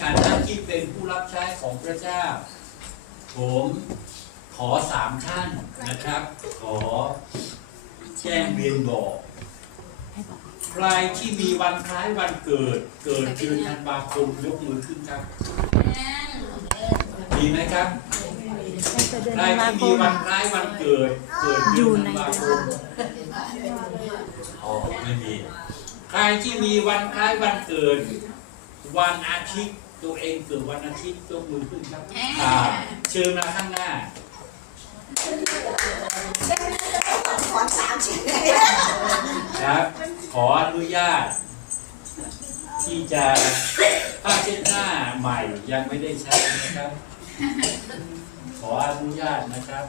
ฐานะที่เป็นผู้รับใช้ของพระเจ้า ผมขอสามท่านนะครับ ขอแจ้งเรียนบอก ใครที่มีวันคล้ายวันเกิด เกิดเดือนธันวาคมยกมือขึ้นครับมีไหมครับใครที่มีวันคล้ายวันเกิด เกิดเดือนธันวาคมอ๋อไม่มี ใครที่มีวันคล้ายวันเกิด วันอาทิตย์ตัวเองเกิดวันอาทิตย์ยกมือขึ้นครับอ่าเชิญมาข้างหน้าขอสามชิ้นเลยครับ ขออนุญาต ที่จะผ้าเช็ดหน้าใหม่ยังไม่ได้ใช้นะครับ ขออนุญาตนะครับ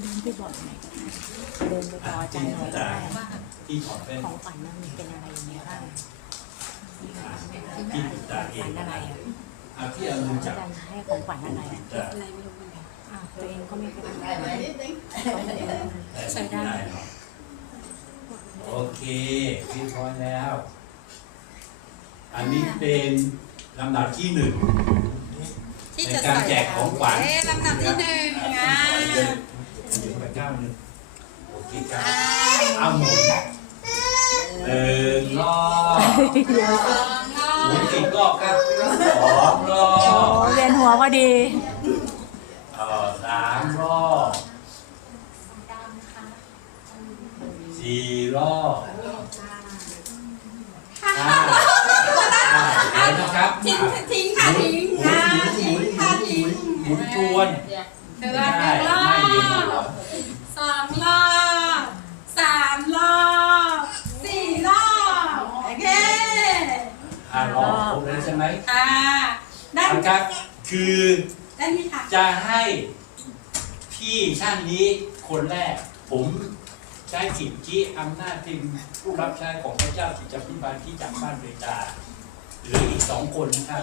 เดินไปบอกไหนก็ได้เดินไปบอกอาจารย์หน่อยก็ได้ที่ถอดแว่นของฝันมันเป็นอะไรอย่างเงี้ยบ้าง ที่ติดตาเองฝันอะไรอะเอาที่เอามืออาจับจารย์ให้ของฝันอะไรติอะดตาอ้าวตัวเองก็ไม่เป็นไรใส่ได้เนอะโอเคเรียบร้อยแล้ว อันนี้เป็นลำดับที่หนึ่งที่ในจะการใส่แจกของขวัญเอ๊ะลำดับที่หนึ่งอะเดี๋ยวไปเก้าหนึ่งโอเคครับเอาหมุนหนึ่งรอบ หมุนกี่รอบครับสองรอโอ้บเวียนหัวพอดี เอ่อสามรอบสี่รอบห้าห้าเดี๋ยวนะครับทิ้งอะทิ้งค่ะทิ้งหมุนะนหมุนหมุนหมุนค่ะหมุทิ้งนหมุนทวน เดือนได้หนึ่งรอไม่เย็นหัวบสองรอบสามรอบสี่รอบโอเค อ่ารอบครบแล้วใช่ไหม ค่ะด้าน นะ ครับ คือด้านนี้ค่ะจะให้พี่ช่างนี้คนแรก ผมใช้สิทธิอำนาจเป็นผู้รับใช้ของพระเจ้าสิทธิพิบาลที่จากบ้านเบตาเหรืออีกสองคนนะครับ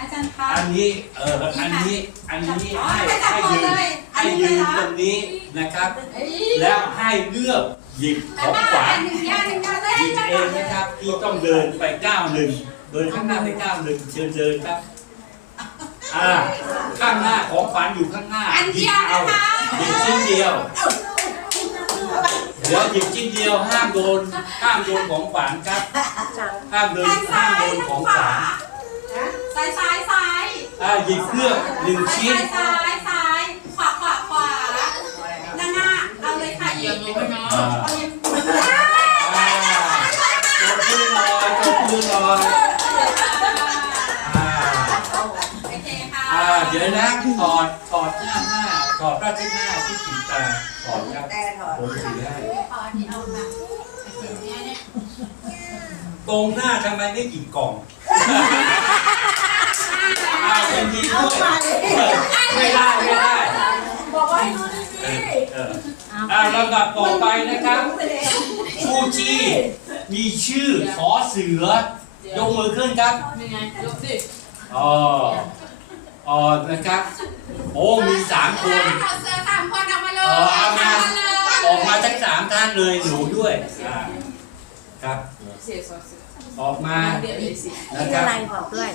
อาจารย์คะ อันนี้เอออันนี้อันนี้อ๋อให้ให้จับให้ก่อนยืนเลยอันให้นี้ยืเลยนเหรอ ตรงนี้นะครับ เอ้ยแล้วให้เลือกหยิบของขวัญหนึ่งย่าหนึ่งย่าได้หยิบเองนะครับพี่ต้องเดินไปก้าวหนึ่งเดินข้างหน้าไปก้าวหนึ่งเชิญเดินครับ อ่าข้างหน้าของขวัญอยู่ข้างหน้าอันหยิเดีบยวเอานะคะหยิบชิ้นเดียว เดี๋ยวหยิบชิ้นเดียวห้ามโดนห้ามโดนของขวัญครับห้ามเดินซ้าห้ายมโดนของขวัญซ้ายซ้ายซ้ายอ่าหยิบเลือกหนึ่งชิ้น ซ้ายซ้ายซ้ายขวาขวาขวาหน้าหน้าเอาเลยค่ะหยิบอ่าเอาหยิ เดี๋ยวนะถอดถอดหน้าหน้าถอดพระเจ้าหน้าที่ปิดตาถอดครับผมถือให้ตรงหน้าทำไมไม่หยิบกล่องอ้าวยังมีด้วยไม่ได้ไม่ได้บอกว่าให้ดูดิเออเอออ่าลำดับต่อไปนะครับผู้ที่มีชื่อขอเสือยกมือขึ้นครับยังไงยกดิอ๋อ อ๋อนะครับ โอ้มีสามคนเอาเสื้อสามคนออกมาเลเอยอเอามาเลยออกมาทั้งสามท่านเลยหนูด้วยอ่าครับ ออกมานะชื่อครัอะบไรบอกด้วย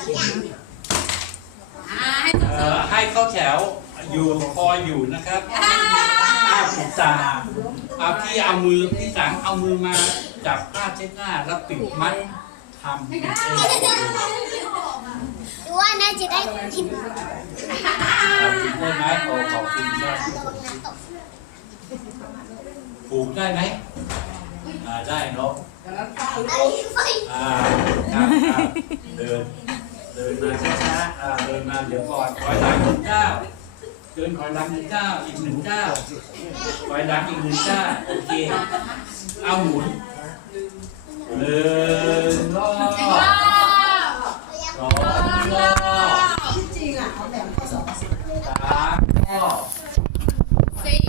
อ่าให้เอ่อให้เข้าแถวอยู่คอยอยู่นะครับอ้าวปิดตาเอาพี่เอามือพี่สังเอามือมาจับผ้าเช็ดหน้าแล้วปิดมัดทำปิดเองดู ว่าน่าจะได้กินเอาปิดได้ไหมโอ้ขอบคุณครับผูกได้ไหมอ่าได้เนาะไฟอ่าครับครับเดิน เดินมาช้าๆอ่าเดินมาเดี๋ยวก่อนถอยหลังหนึ่งเก้าเดินถอยหลังหนึ่งเก้าอีกหนึ่งเก้าถอยหลังอีกหนึ่งเก้าโอเคเอาหมุนหนึ่งรอบสองรอบ ที่จริงอะเขาแบ่งข้อสอบ สามรอบสี่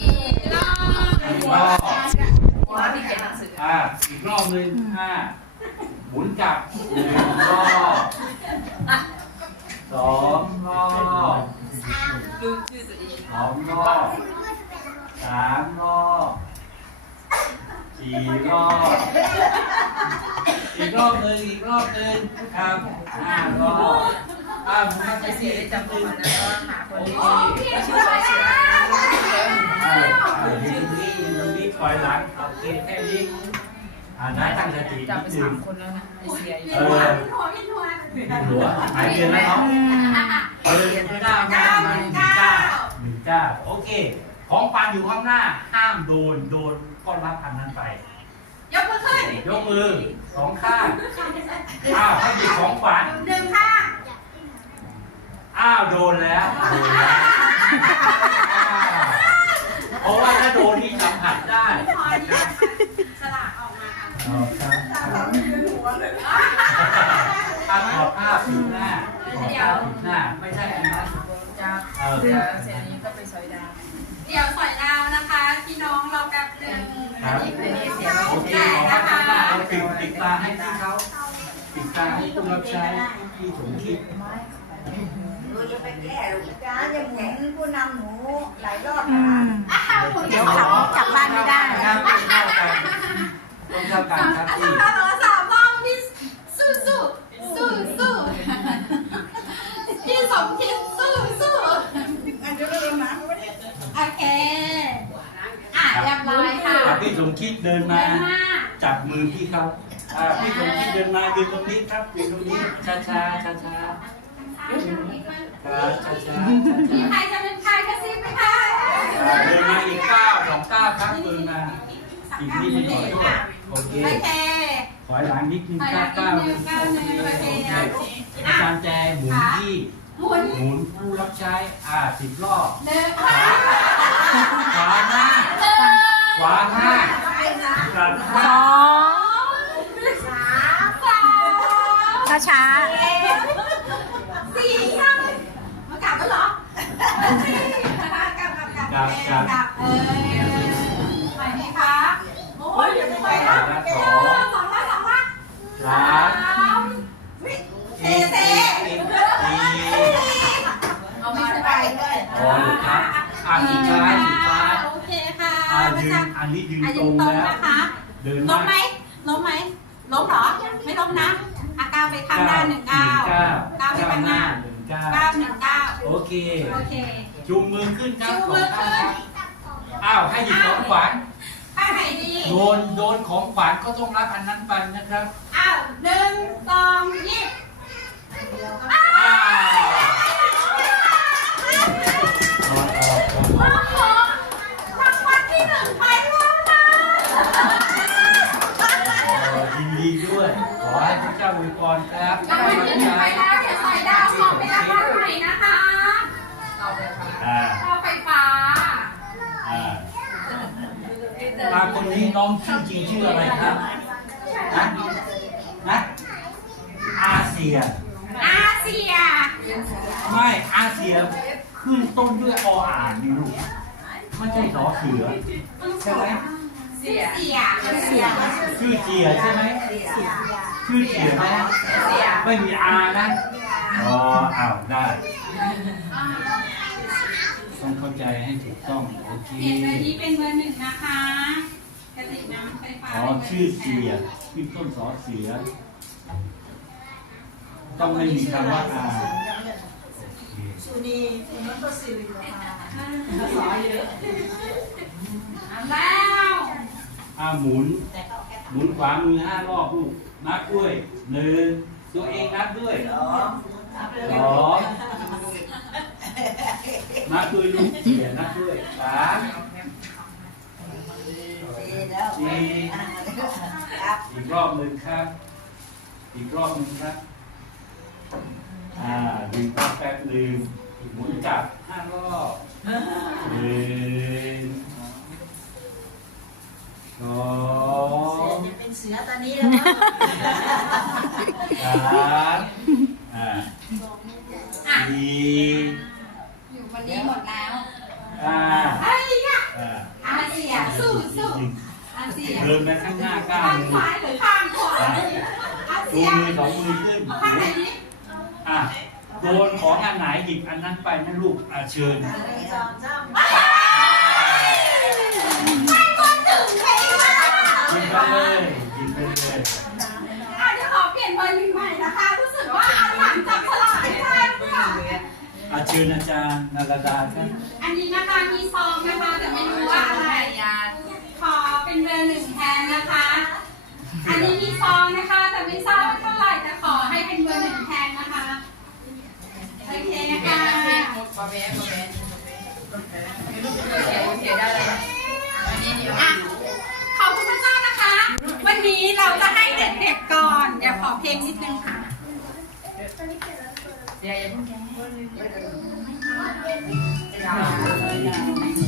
รอบสี่รอบอ่าอีกรอบหนึ่งห้าหมุนกลับหนึ่งรอบสองรอบสองรอบสามรอบสี่รอบอีกรอบหนึ่งอีกรอบหนึ่งครับห้ารอบ อ้าวเสียได้จำตัวนะเพราะว่าหาคนที่โอ้พี่ช่วยอ่าอ่ายืนตรงนี้ยืนตรงนี้ถอยหลังโอเคแค่นี้อ่านะตั้งสติจับนิดนึไปสางมคนแล้วนะไอเสียอยู่เออหัวพี่หัวหัวหายเดือนแล้วเนาะเอาเลยเก้าเก้ามาหนึ่งเก้าหนึ่งเก้าโอเค ของปันอยู่ข้างหน้า ห้ามโดน โดนก็รับอันนั้นไปยกมือขึ้น ยกมือสองข้างอ้าวถ้าหยิบของฝันหนึ่งข้าง อ้าวโดนแล้วโดนแล้วอ้าวเพราะว่าถ้าโดนนี่สัมผัสได้พอดีสลากออกมาค่ะอ๋อครับถ้าถอดผ้าปิดหน้าถอดผ้าปิดหน้าไม่ใช่อันนั้นจ้าเออเดี๋ยวเสียนี้ก็ไปซอยดาวเดี๋ยวสอยดาวนะคะพี่น้องเราแป๊บนึงครับอันนี้เสียไม่โอเคขอผ้าปิดหน้าเอาปิดปิดตาให้พี่เขาปิดตาให้ผู้รับใช้ที่สมคิดห นูจะไปแก้ลูกจ้าจะหมุนผู้นำหนูหลายรอบอืนะมอ้าวคุณเดี๋จะยวสขัอบงกลับบ้านไม่ได้ครับต้องเท่ากันต้องเท่ากันครับอะพี่ามรอบสามรอบพี่สู้สู้สู้สู้พี่สมคิดสู้สู้อันเดียวเลยนะโอเค อะเรียบร้อยค่ะครับพี่สมคิดเดินเดิมานหน้าจัจับมือพี่เขาอ่าพี่สมคิดเดินมายืนตรงนี้ครับยืนตรงนี้ช้าช้าช้าช้าๆ ครับช้าช้ามีใครจะเป็นใครกระซิบไหมคะเดินมาอีกเก้าสองเก้าครับเดินมาอีกนิดหนึงขอโทษโอเคโอเคถอยหลังนิดนึงเก้าเก้านิดนึงเก้าหนึ่งโอเคจารย์แจหมุนที่หมุนหมุนผู้รับใช้อ่าสิบรอบหนึ่งขวาขวาหน้าขวาหน้าสหน้าองสามสาช้า สี่ห้ามากลับแล้วเหรอ กลับกลับกลับกลับกลับเออไหวไหมคะโอ้ยไปแล้ว แล้ว ส ส อ อง ง สองแล้วสองแล้ว สาม สามวิเซเซ สี่ เอาไม่ไปเลย อ๋อเหรอครับอ่าสุดท้ายสุดท้าย โอเคค่ะ อ่า ไม่ ยืน ทราบ อันนี้ยืน อา ต ยุ รง ตรง แล้ว นะคะ เดิน ล้มไหมล้มไหมล้มเหรอ ไม่ล้มนะอาก้าวไปข้างหน้าหนึ่งก้าว เก้า ก้าวไปข้างหน้า หนึ่งเก้า ก้าวหนึ่งก้าว โอเค โอเค จูงมือขึ้นครับ ชูมือขึ้น อ้าวให้หยิบ ของขวัญข้างไหนดีโดนโดนของขวัญก็ต้องรับอันนั้นไปนะครับอ้าวหนึ่งสองยี่อ้าอ้าวถอดออกถอดอวอกโอ้โหรางวัลที่หนึ่งไปแล้วนะเออยินดีด้วย ขอให้พระเจ้าอวยพรครับรางวัลที่หนึ่งไปแล้วเดี๋ยวใส่ดาวมองไปรับบ้านใหม่นะคะ อ่าเตาไฟฟ้า มาคนนี้น้องชื่อจริงชื่ออะไรครับนะนะอาเซีย อาเซีย ไม่อาเซียขึ้นต้นด้วยออ่านนี่ลูกไม่ใช่สอเสือใช่ไหมเสียเสียๆเสียชื่อเจียใช่ไหมชื่อเจียไหมไม่มีอานะอ๋ออ้าวได้ ต้องเข้าใจให้ถูกต้องโอเคเปลี่ยนเบอร์นี้เป็นเบอร์หนึ่งนะคะกระติกน้ำไฟฟ้าอ๋อชื่อเสียขึ้นต้นสอเสือต้องไม่มีคำว่าอาสุนีคุณนัทศิริมาเอาแล้วอาหมุน หมุนขวามือห้ารอบลูกนับด้วยหนึ่งตัวเองนับด้วยสองนั บด้วยลูกเสียนับด้วยสามดีแล้วสี่ครับอีกรอบหนึ่งครับ อีกรอบหนึ่งครับ อ่าดึงแป๊บหนึ่งหมุนกลับห้ารอบหนึ่งสองจะเป็นเสือตอนนี้แล้วสามอ่าสี่ อยู่วันนี้หมดแล้ว ห้าไอ้ยะอ่าอาเซียสู้สู้อาเซียเดินไปข้างหน้าก้าวข้างหนึ่งซ้ายหรือข้างขวาอาชูเซียมือสองมือขึ้นข้างไหนนี้อะโดนของอันไหนหยิบอันนั้นไปนะลูกอะเชิญสองสามให้คนถึงใช่ไหมยิงไปเลยยิงไปเลยอาจจะขอเปลี่ยนเบอร์หนึ่งใหม่นะคะรู้สึกว่าอาหลังจับฉลากไม่ได้เนี่ ชิญอาจารย์นาราดาครับ อันนี้นะคะมีซองนะคะแต่ไม่รู้ว่าอะไรอะขอเป็นเบอร์หนึ่งแทนนะคะ อันนี้มีซองนะคะ แต่ไม่ทราบว่าเท่าไหร่แต่ขอให้เป็นเบอร์หนึ่งแทนนะคะโอเคค่ะขอบคุณพระเจ้านะคะ วันนี้เราจะให้เด็กๆก่อน อย่าขอเพลงนิดนึงค่ะ dạ dạ con chào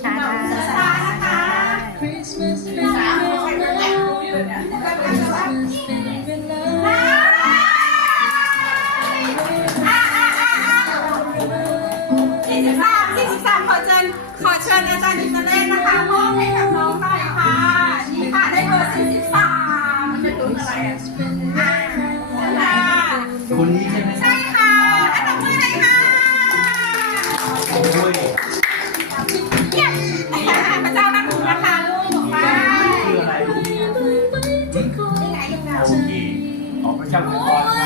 ช้าๆนะคะ すごい、す。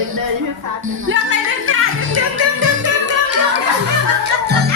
เดินเดินที่พี่ฟ้าเดิน เรื่อกอะไรเรื่องหน้าดึงดึงดึงดึงดึงดึง